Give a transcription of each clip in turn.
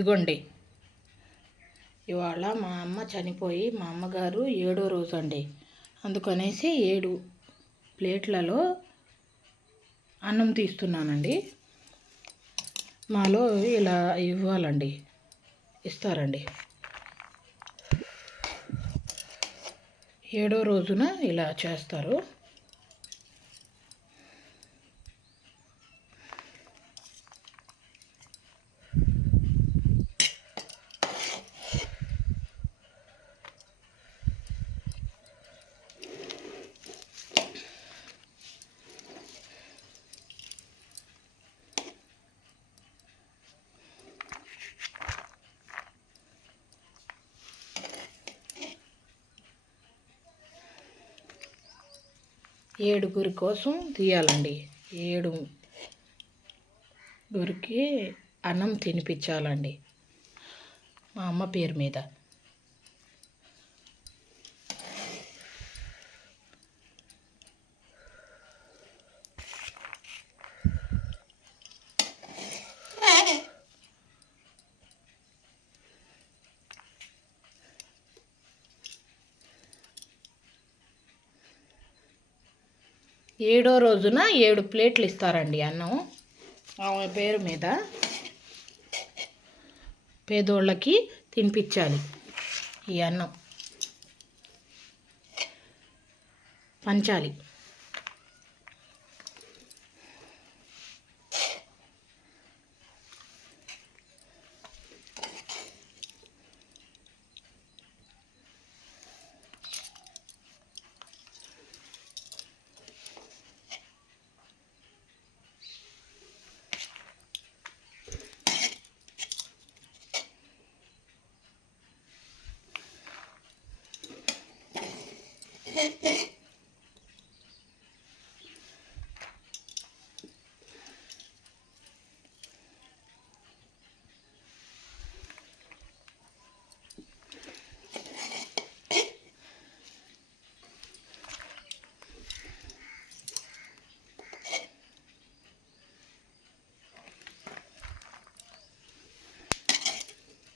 ఇదిగోండి, ఇవాళ మా అమ్మ చనిపోయి మా అమ్మగారు 7వ రోజు అండి. అందుకనేసి 7 ప్లేట్లలో అన్నం తీస్తున్నానండి. మాలో ఇలా ఇవ్వాలండి, ఇస్తారండి. 7వ రోజున ఇలా చేస్తారు. ఏడుగురి కోసం తీయాలండి. 7గురికి అన్నం తినిపించాలండి మా అమ్మ పేరు మీద. ఏడో రోజున 7 ప్లేట్లు ఇస్తారండి అన్నం ఆమె పేరు మీద. పేదోళ్ళకి తినిపించాలి ఈ అన్నం, పంచాలి.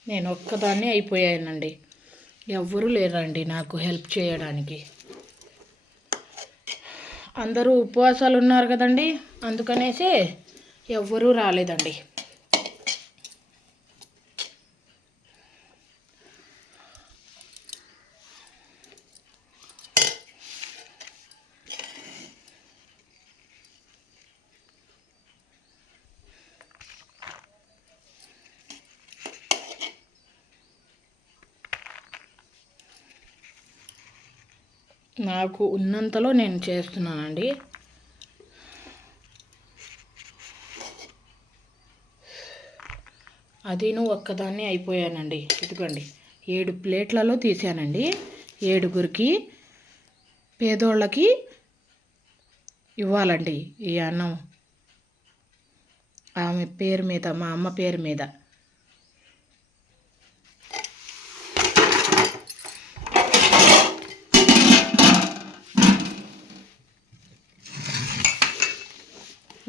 నేను ఒక్కదాన్నే అయిపోయానండి, ఎవ్వరూ లేరండి నాకు హెల్ప్ చేయడానికి. అందరూ ఉపవాసాలు ఉన్నారు కదండి, అందుకనేసి ఎవ్వరూ రాలేదండి. నాకు ఉన్నంతలో నేను చేస్తున్నానండి. అదిను ఒక్కదాన్ని అయిపోయానండి. ఇదిగోండి 7 ప్లేట్లలో తీసానండి. 7గురికి పేదోళ్ళకి ఇవ్వాలండి ఈ అన్నం ఆమె పేరు మీద, మా అమ్మ పేరు మీద.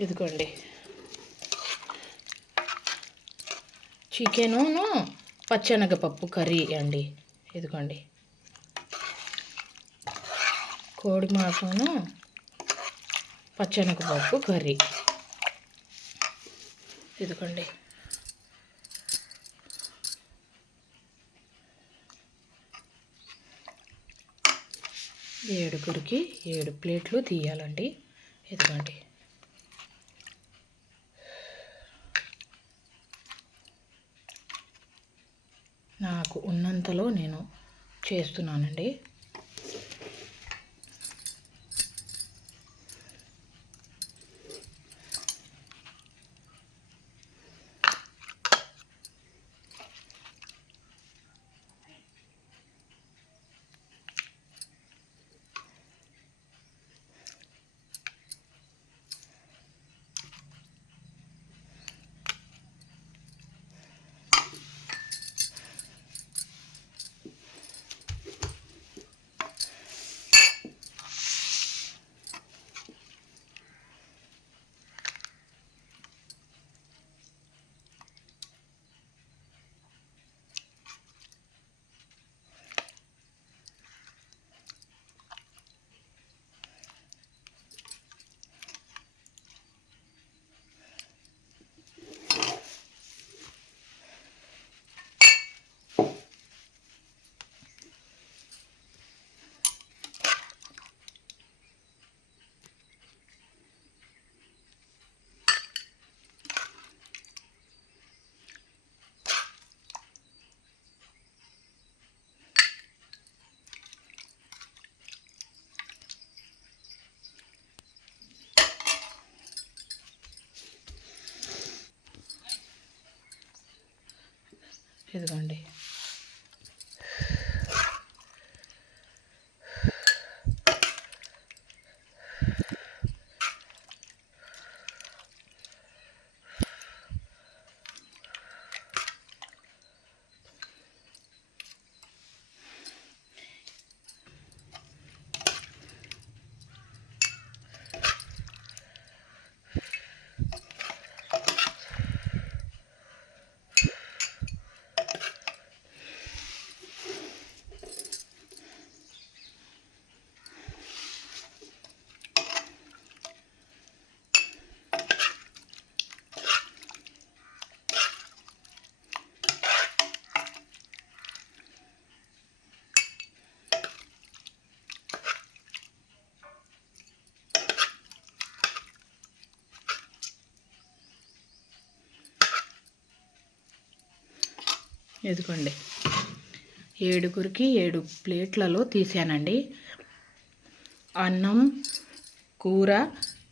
ఇదిగోండి చికెను పచ్చెనగపప్పు కర్రీ అండి. ఇదిగోండి కోడి మాంసము పచ్చెనగపప్పు కర్రీ. ఇదిగోండి ఏడుగురికి 7 ప్లేట్లు తీయాలండి. ఇదిగోండి నాకు ఉన్నంతలో నేను చేస్తున్నానండి. ఇదిగోండి. ఇదిగోండి, 7గురికి 7 ప్లేట్లలో తీసానండి. అన్నం, కూర,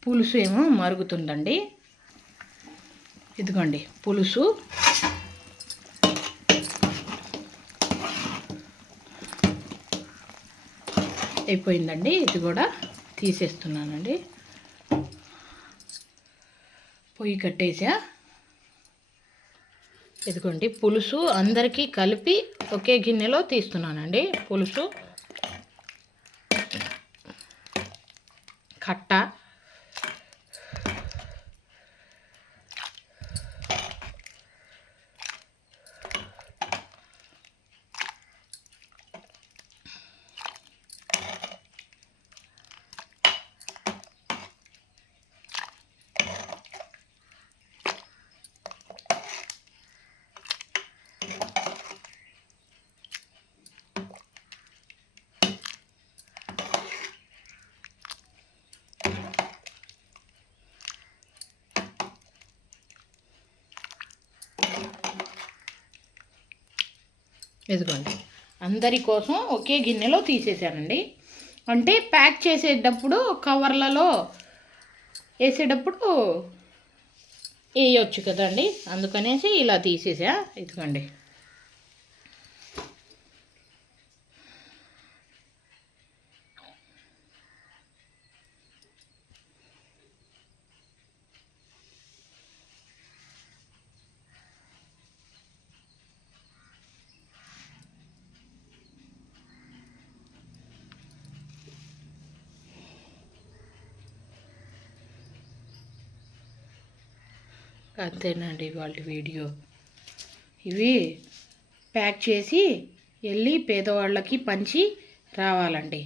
పులుసు ఏమో మరుగుతుందండి. ఇదిగోండి పులుసు. అయిపోయిందండి. ఇది కూడా తీసేస్తున్నానండి. పొయ్యి కట్టేసా. ఇదిగోండి పులుసు అందరికీ కలిపి ఒకే గిన్నెలో తీస్తున్నానండి. పులుసు కట్ట. ఇదిగోండి అందరి కోసం ఒకే గిన్నెలో తీసేసానండి. అంటే ప్యాక్ చేసేటప్పుడు కవర్లలో వేసేటప్పుడు వేయొచ్చు కదండి, అందుకనేసి ఇలా తీసేసా. ఇదిగోండి. అంతేనండి వాళ్ళ వీడియో. ఇవి ప్యాక్ చేసి వెళ్ళి పేదవాళ్ళకి పంచి రావాలండి.